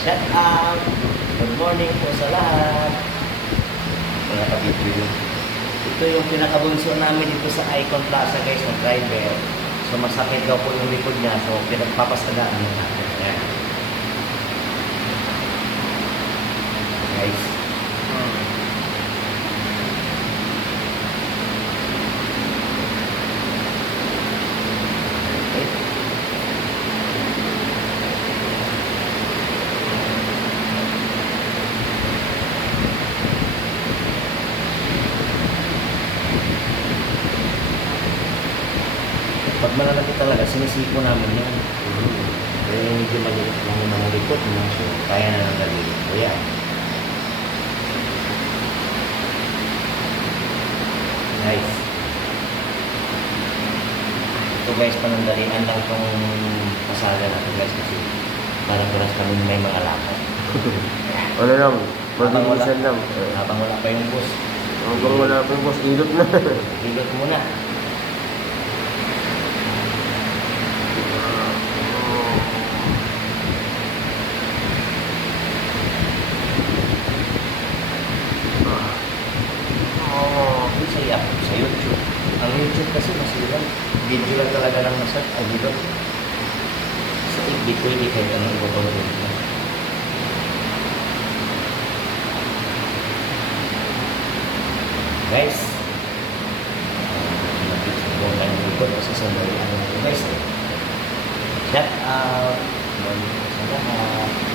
Shout out! Good morning po sa lahat. Mga kapitid. Ito yung pinakabunso namin dito sa Icon Plaza guys, ng driver. So masakit daw po yung likod niya. So pinagpapasadaan natin. Ayan. Guys. Pag malalaki talaga, sinisiko namin yan. Kaya medyo maliit lang yung mga likod mo. So, kaya na ng dalili. So, yan. Nice. Ito guys, panandalian lang itong pasada natin guys kasi parang tulas kami may mga lakad. Ano lang, mabilisan lang. Habang wala pa yung bus. Habang wala pa yung boss, ilot na. Hilot muna. Saya sa YouTube. Ang YouTube kasi masilang video lang talaga ng masat. Ay, dito. Sa ibig ko, hindi kahit anong botong dito. Guys. Nag-video ko na yung likod kasi sandali ang ito guys. Shout out. Sa lahat.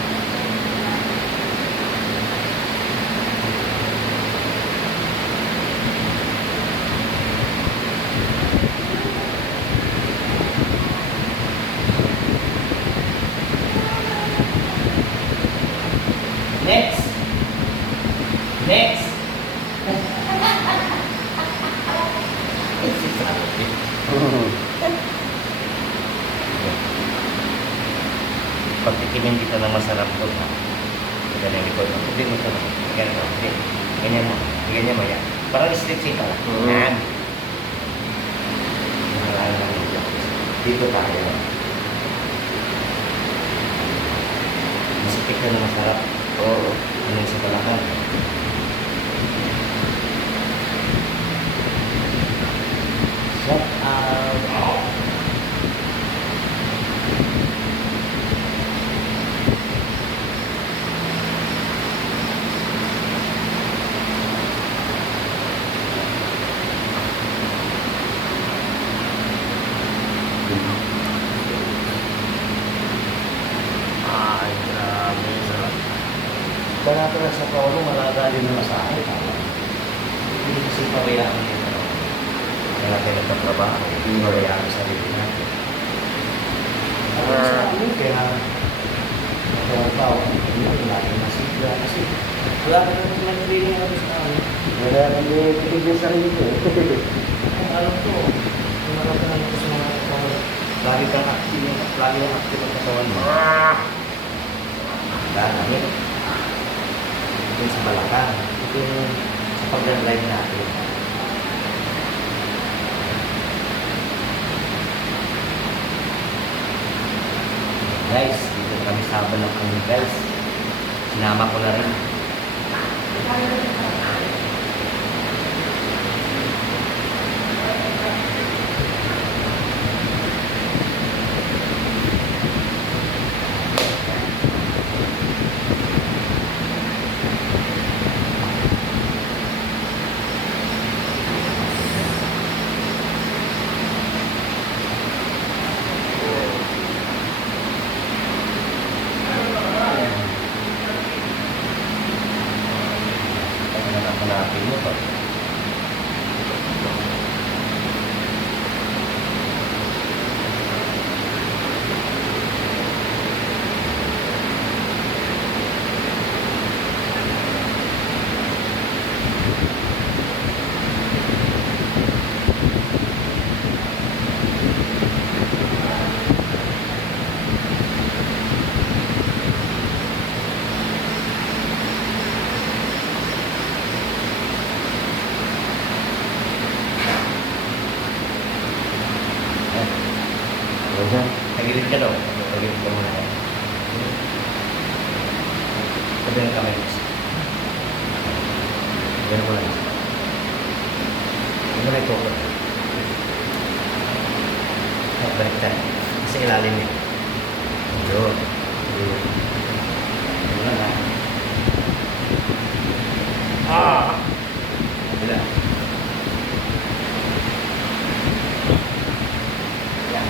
Next. Next. Pagtikimin kita ng masarap ko. Ito na yung likod. Hindi mo ito. Ganyan mo. Ganyan mo. Ganyan mo yan. Parang stretching pala. Yan. Dito tayo. Masipik ka na masarap. Oo. Ano yung sa palakan? Shout out. Ay, grabe. Sarap. Para sa paulo, malaga din naman sa akin. Hindi kasi pawayaan nito. Kaya natin nagtatrabaho. Hindi pawayaan sa sarili natin. Sa amin, kaya nagtatrabaho. Hindi lagi masigla. Kasi wala ka naman may feeling na gusto namin. Wala kami pitig yung sarili ko. Kung alam ko, kung marami ka naman sa mga katawan, lagi kang active, lagi kang active ang katawan mo. Kaya namin, ito yung sa balakang, ito yung sa pag-drive natin. Guys, dito kami sa ng kami guys. Sinama ko na rin. Ganun kami. Ganun ko lang. Ganun na ito. Balik tayo. Kasi ilalim eh. Yun. Yun. Yun lang ha. Bila. Yan.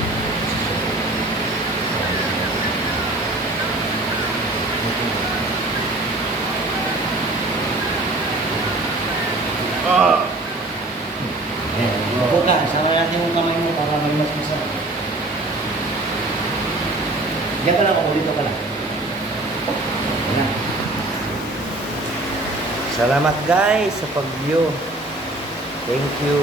Ayan. Upo ka. Sama natin yung kamay mo para may mas masarap. Diyan ka lang ako. Dito ka lang. Ayan. Salamat guys sa pag-view. Thank you.